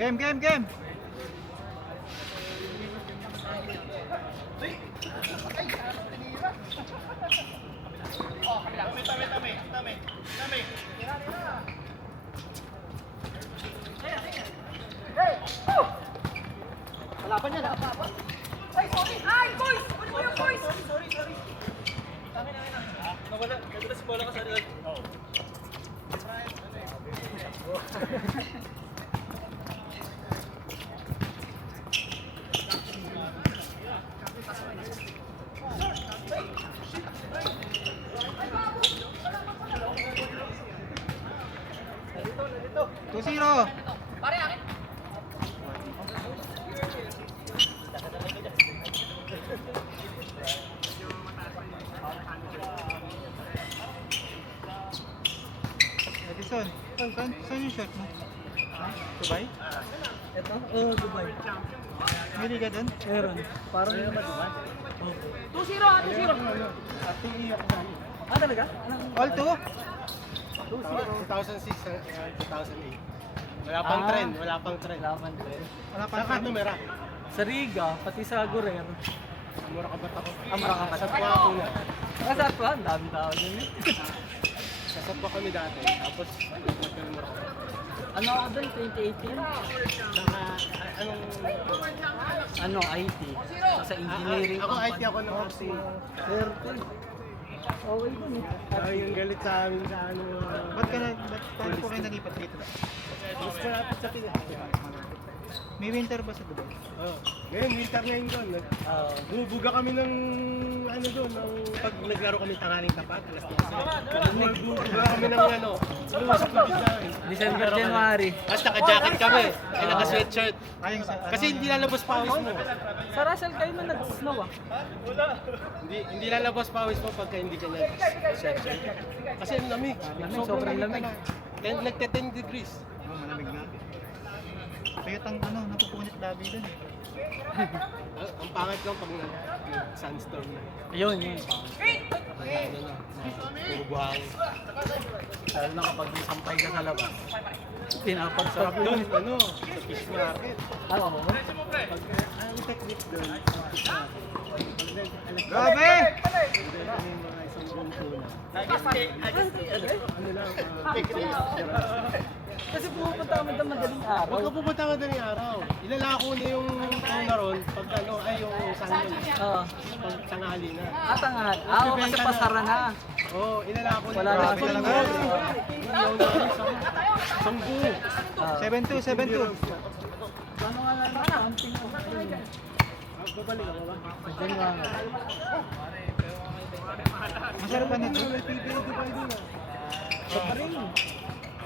Game! Laban yan, laban. Ay, sorry! Ay, boys! Ano yung boys? Sorry. Nawala. Nagulat si bola ka sa rin. Oo. Tusiro. Pare akin. Edison, saan yung shot mo? Dubai? Ito? Dubai. Hindi ka dun? Meron. Parang yun ba Dubai? 2-0. Ate iyak na. Talaga? All two? 2006, 2008. Wala pang trend. Wala pang trend. Wala pa Saka tumira. Sa Riga, pati sa Guerrero. Mura ka ba't ako? Amra ka Sa Satwa ako na. Sa Atwa, ang dami tao din eh. Sa Satwa kami dati. Tapos, nagkalimura ko. Ano ako doon, 2018? Saka, anong... IT. Sa engineering. Ako IT ako ng RC. 30. Okay dun eh. Ay, yung galit sa amin sa ano... Paano po kayo nalipat dito? Mas malapit sa Pilipinas. May winter ba sa Dubai? Oh. Ngayon, winter ngayon doon. Bubuga kami ng ano doon, pag naglaro kami tanghaling tapat, alas 12. Bubuga kami ng ano, sa tubig namin. December, January. Tapos naka-jacket kami, ay naka-sweatshirt. Ayun sa... Kasi hindi lalabas pawis mo. Sa Russell kayo na nag-snow ah. Hindi lalabas pawis mo pagka hindi ka nag-sweatshirt. Kasi ang lamig. Sobrang lamig. Nagte-10 degrees. Oh, malamig na. Kaya napupunit labi dun eh. Ang pangit lang pag nag-sandstorm na. Ayun, yun. Ano na, puro buhangin. Lalo na kapag may sampay ka sa labas. Sarap Pinapagsarap doon, sa fish market. Oo. Ang technique doon, Grabe! yung mga isang buong tuna. Ano lang, Kasi pumupunta kami doon madaling araw. Huwag ka pupunta ka doon yung araw. Ilalako na yung tuna ron pag yung salmon. Oo. Pag tanghali na. Tanghal. Oo, kasi pasara na. Oo, ilalako na. Wala na Grabe talaga. Sambu. 7-2. Ano nga lang na? Hunting ko. Babalik ako ba? Diyan nga. Masarap pa nito. May PBA Dubai doon ah. Sa pa rin.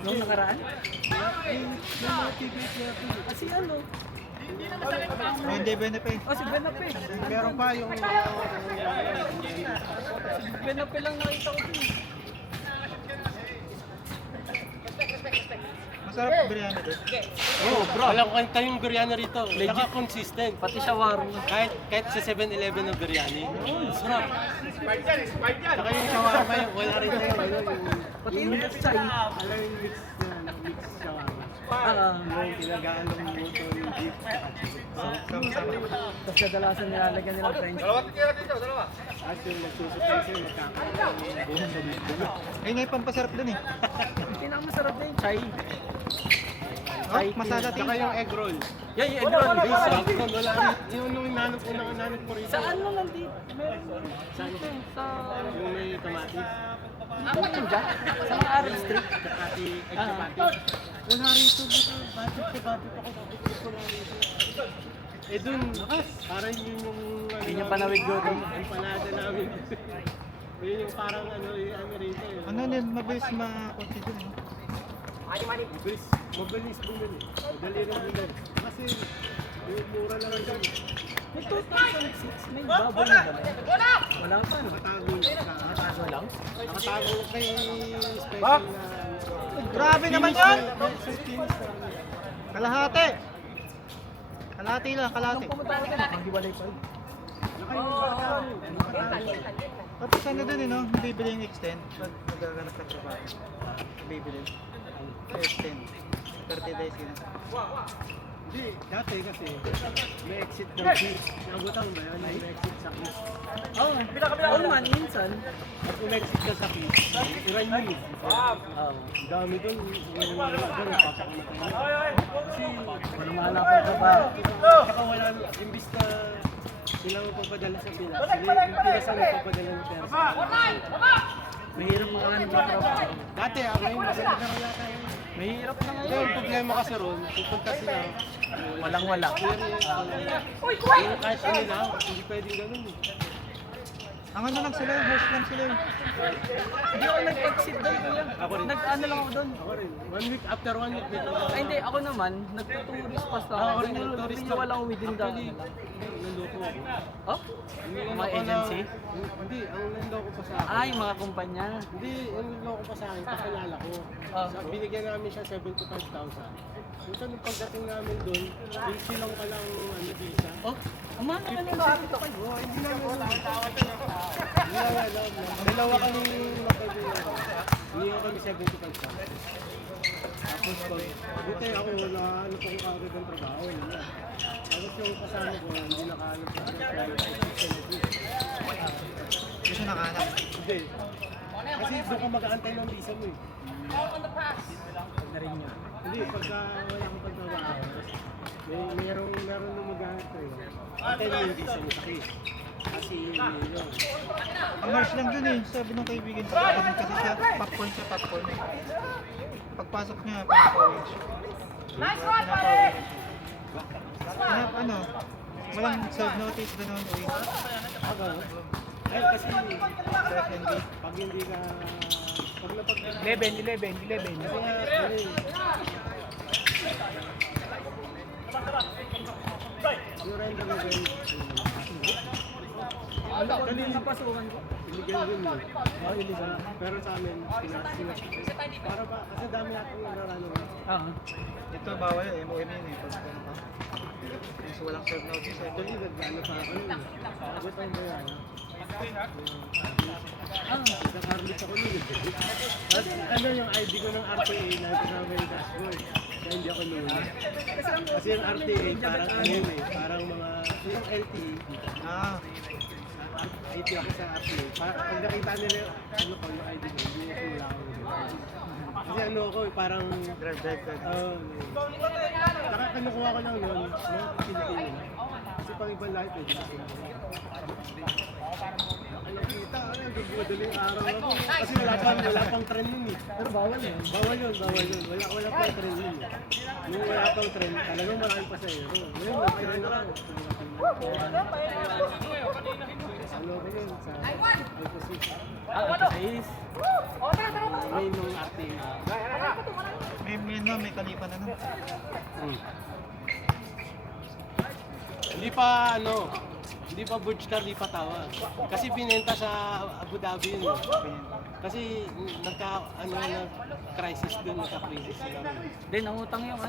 Nung nakaraan? May mga PBA player doon. Kasi ano? Hindi, Benepe. Oh, si Benape. Meron pa yung... Si Benape lang nakita ko dun. Masarap biryani dun. Oh, bro. Alam ko kayong biryani rito. Saka consistent. Pati shawarma. Kahit sa 7-Eleven na biryani. Sarap. Saka yung shawarma, wala rin tayo. Pati yung chai. Alam yung mix shawarma. Yung kinagaan ng moto yung beef. Tapos kadalasan nilalagyan nila French. At yung nagsusupay sa'yo, magkakaroon ng buhok sa dito. Ayun nga yung pampasarap dun eh. Yung pinakamasarap na yung chai. Oh, masala Saka yung egg roll. Yan, yung egg roll. Sarap doon, wala rin. Yung nung nanap ko rito. Saan mo nandito? Meron. Saan? Sa... Yung may kamatis. Ano yun dyan? Sa mga Arab Street. Chapati, egg chapati. Wala rito dito. Budget ako. Wala rito. Eh dun, parang yun yung... Hindi niya panawid doon. Ang panada namin. Yun yung parang yung ano rito. Ano din, mabilis ma-consider dun eh. Mabilis bumili. Madali rin bumili. Kasi yung mura lang ang dami. May 2006, may bubble na dala. Wala pa no? Nakatago lang? Nakatago kay special na... Grabe naman yun! Sa Pinis na... Kalahati! Kalahati lang, kalahati. Nung pumunta ko doon, maghiwalay pa yun. Tapos ano dun eh no, bibili yung extend pag nagaganap ng trabaho. Bibili. Extend. 30 days yun. Hindi, dati kasi may exit ng kiss. Nabutan ba yun? May exit sa kiss. Oo, oo man, minsan. At kung may exit ka sa kiss, iran yun eh. Oo. Ang dami doon, yung mga doon, napapakamatay. Kasi Walang mahalapan ka ba? Saka wala, imbis na sila magpapadala sa Pinas, sila yung Pinas ang magpapadala ng pera sa Pinas. Mahirap makahanap ng trabaho. Dati, ngayon, masaya na wala tayo. Mahirap na Kaya ngayon. yung problema kasi ron, pupunta sila, Walang wala. yung kahit ano na, hindi pwedeng ganun eh. Ang ano lang sila, host lang sila. Hindi ako nag-exit doon, kuya. Ako rin. Nag-ano lang ako doon. Ako rin, 1 week, after 1 week, dito Ay, hindi. Ako naman, nagtuturist pass lang. Ako rin yung tourist Hindi wala akong within the... Actually, nandoko ako. Oh? Iniwan Mga ako na- agency? Hindi, ang nandoko pa sa akin. Ay, mga kumpanya. Hindi, ang nandoko pa sa akin, kakilala ko. Ah. Binigyan namin siya 75,000. Minsan nung pagdating namin doon, yung silang ka lang visa. Oh? Ang mahal naman yung dito kayo. Hindi namin alam. Dalawa kami magkaibigan. Hindi ako kami 75,000. Tapos buti ako na ano pang kagad ng trabaho. Wala. Tapos yung kasama ko, hindi nakahanap sa Hindi siya nakahanap. Hindi. Kasi doon ka mag-aantay ng visa mo eh. Pag na rin yun. Hindi, pagka wala kang pagtrabaho, meron nung mag-aantay. Antay mo yung visa mo sa case. Kasi yun. Ang harsh lang dun eh, sabi ng kaibigan ko. Kasi siya, popcorn siya, popcorn. Pagpasok niya, pinapawin siya. Nice one, pare! Ano, walang serve notice, ganun, uwi. Ako, ay kasi Second day. pag hindi ka, pag 11. kasi nga, ano eh, yung render na ganun, Ano ko din napasukan ko? illegal yun eh. Illegal. Pero sa amin, para ba, kasi dami natin nagrarano na. Oo. Ito, bawal yun, MOM yun eh. Pag ano ka. Kasi walang serve notice eh. Actually, nagano pa ako yun. Sagot ang bayan. Nag-arlit ako yun. At ano yung ID ko ng RTA na kasama yung dashboard. Kaya hindi ako nuna. Kasi yung RTA parang ano yun eh. Parang mga, yung LTE. Ah, IT ako sa RTA. Pag nakita nila yung ano ko, yung ID ko, hindi na wala ako. Kasi ano ako eh, parang drive. saka kinukuha ko lang nun, mga Pilipino na. Kasi pang ibang lahat eh, di kasi nakikita, madaling araw ako. Kasi wala pang trend nun eh. Pero bawal yun. Bawal yun. Wala pang trend nun eh. Nung wala pang trend, talagang maraming pasahero. Ngayon, nag-trend ako. Ano ko yun, sa Alpha 6. Ito sa is. May nung RTA. may kalipa na nun. Hindi pa Burj Khalifa Tower. Kasi binenta sa Abu Dhabi yun. Kasi crisis doon, nagka-crisis sila. Then ang utang yung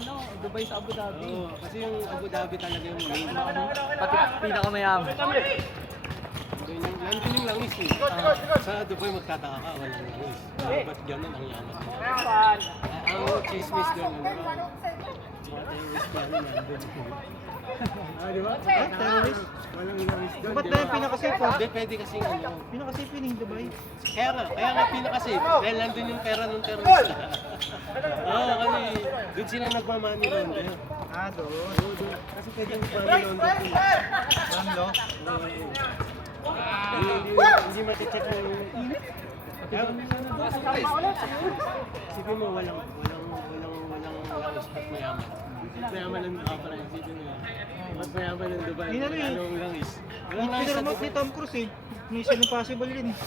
Dubai sa Abu Dhabi. Oo, kasi yung Abu Dhabi talaga yung main. Pati pinakamayaman. Nandun yung langis eh. Sa Dubai magtataka ka, walang langis. Ba't gano'n ang yaman? Ang chismis doon, mga terrorist kaya nandun. Di ba? Terrorist? Walang langis doon. Ba't na yung pinaka-safe ah? Hindi, pwede kasing ano. Pinaka-safe yun yung Dubai. Kaya nga pinaka-safe. Dahil nandun yung pera ng terrorista. Oo, kasi doon sila nagmamani laundry. Ah, doon. Oo, doon. Kasi pwede magmamani laundry. Walang law. Hindi mati-check ng init. Isipin mo, walang langis at mayaman. Mayaman ng Dubai. Isipin mo, mas mayaman ng Dubai. Yun ano eh. Anong langis? Walang langis sa Pinaramat ni Dubai. Tom Cruise eh. Mission Impossible yun eh.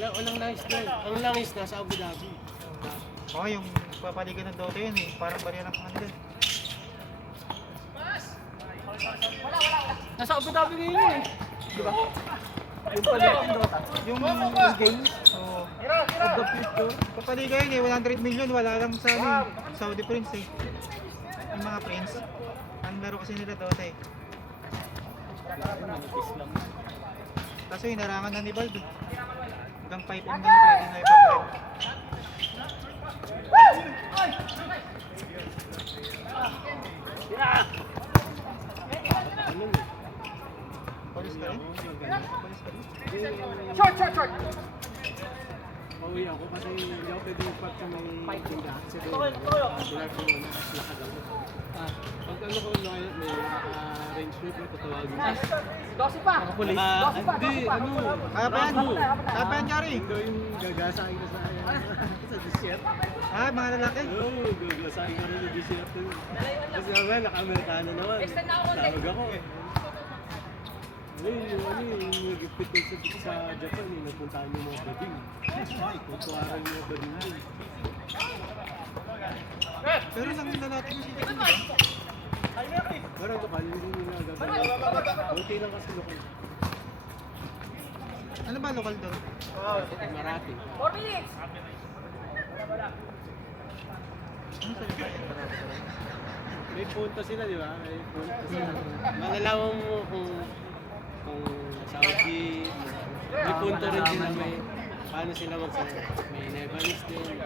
Walang langis doon. Ang langis nasa Abu Dhabi. Oo, yung papaligan ng Dota yun eh. Parang barya ng kanila. Nasa Abu Dhabi ngayon yun eh. Di ba? Yung pala yung Dota. Yung Game. Oo. Of the future. Papaliga yun eh, 100 million, wala lang sa ano, eh, Saudi Prince eh. Yung mga prince. Ang laro kasi nila Dota eh. Kaso inarangan na ni Valve eh. Hanggang 5M na pwede na ipaprint. Ganun eh. Polis ka rin? Polis ka rin? Short, short, short. Pauwi ako kasi hindi ako pwede mag-park sa may tindahan. Kasi doon, drive ko muna kasi lakad ako. Pag ano ko na may range trip na tatawagin. 12 pa. Pulis. Hindi, ano. Kaya pa yan? Kaya pa yan, Jari? Ito yung gagasahin ko sa sa desert. Ah, mga lalaki? Oo, gagasahin ko rin sa desert. Kasi naman, naka-Amerikano naman. Extend na ako konti. Tawag ako. Yung nag-ipit ko sa Japan, nagpuntahan yung mga bading. Kuntuaran yung mga bading din. Pero isang lalaki ko si Jari. Pero lokal, hindi nila gagawin. Buti lang kasi lokal. Ano ba lokal doon? Marathi. 4 minutes. Ano salita yan? May punto sila, di ba? May punto sila. Malalaman mo kung Saudi, may punto rin sila, may paano sila magsalita. May Lebanese din.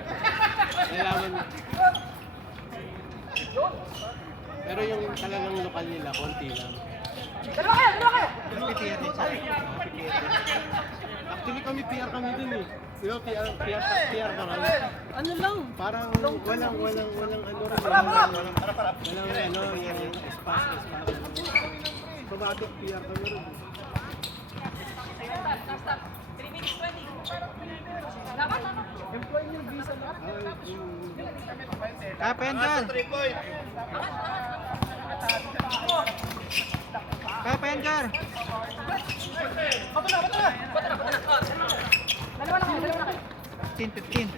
Malalaman mo. Pero yung talagang lokal nila, konti lang. Dalawa kayo, dalawa kayo. Mas PTR din sa akin. Actually kami PR kami dun eh. Di ba PR ka kami? Ano lang? Parang walang ano rin. Walang ano, yung espace. Automatic PR kami rin. Stop. 3 minutes 20. Laban, laban. Employee yung visa na. Kaya pa yan, Jar. Kaya pa yan, Jar. Dalawa na kayo, dalawa na kayo. 15-15. 10.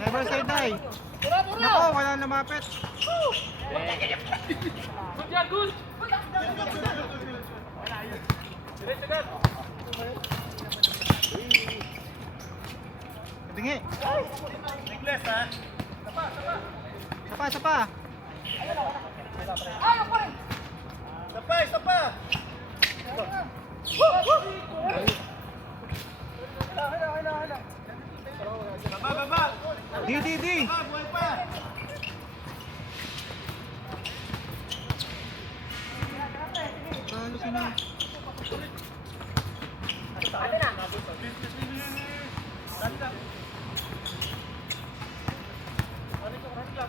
Never say die. Nako, wala lumapit. Good yan, good! Bingi. Sapa. Ayaw pa rin. Di. Talo sila. Ano na?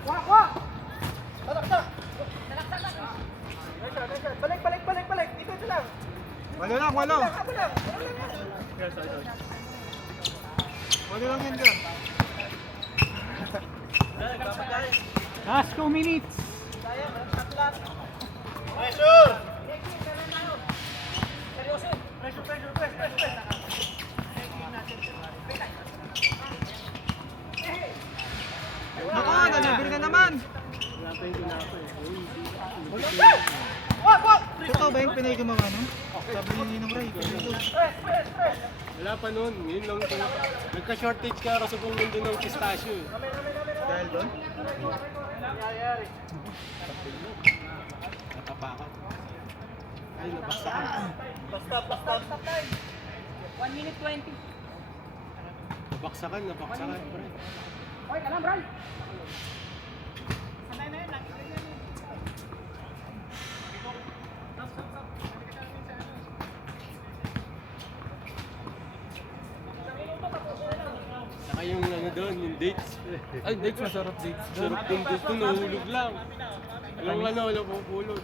Wah! Balik. Dito lang. Walo lang. Walo lang yan, Jar. Last 2 minutes. Nako, nalibre na naman. Wala pa yung tinapay. Totoo ba yung Pinay gumawa nun? Sabi ni Ninong Ray, ganito. Wala pa nun. Ngayon lang ito. Nagka-shortage ka kasi kung mundo ng pistachio eh. Dahil doon? Natapakan. Ay, nabaksakan. Stop time. 1 minute 20. Nabaksakan, pre. Okay, kalam, Bran. Saka yung ano doon, yung dates. Ay, dates, masarap dates. Sarap yung dates doon, nahulog lang. Walang pupulot.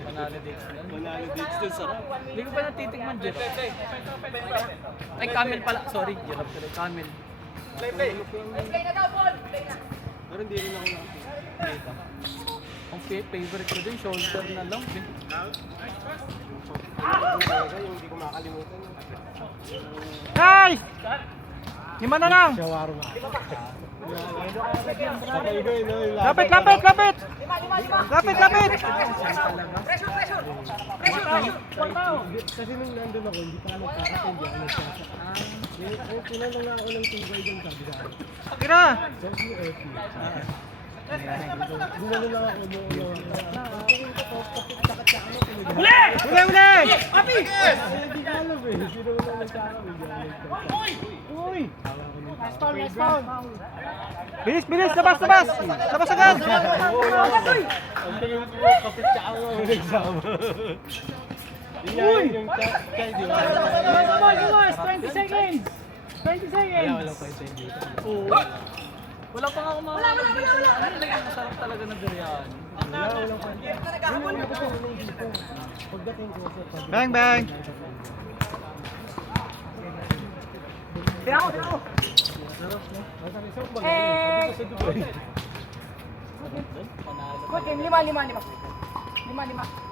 Panalo dates na. Manalo dates doon, sarap. Hindi ko pa natitikman, Jeff. Ay, Camel pala. Sorry, Jeff. Camel. Play na daw, Paul. Play na. Pero hindi rin ako nakapit. Ang favorite ko din, shoulder na lang. Yung hindi ko makakalimutan. Guys! 5 na lang! Shawarma. Lapit! Pressure. Kasi nung nandun ako, hindi pa nagkakatindi ako nagkasa. Tinanong nga ako ng tibay dyan, sabi sa akin. Tira! Sabi yung FP. Gumano lang ako mo. Uli, uli! Hindi ka alam eh. Sino mo lang nagkakaroon? Uy! Nice foul, nice foul. Bilis, bilis, labas, labas! Labas agad! Ang tingin ko, kapit ka ako ang nagsama. Uy! Yung child, di ba? Come on, 20 seconds. 20 Wala, seconds. walang point sa dito. Wala pa nga kumakain dito na. Ano lang masarap talaga na biryani. Walang point. Pagdating ko sa pag- Bang, bang! Eh! Sa Dubai. Good game, 5. 5.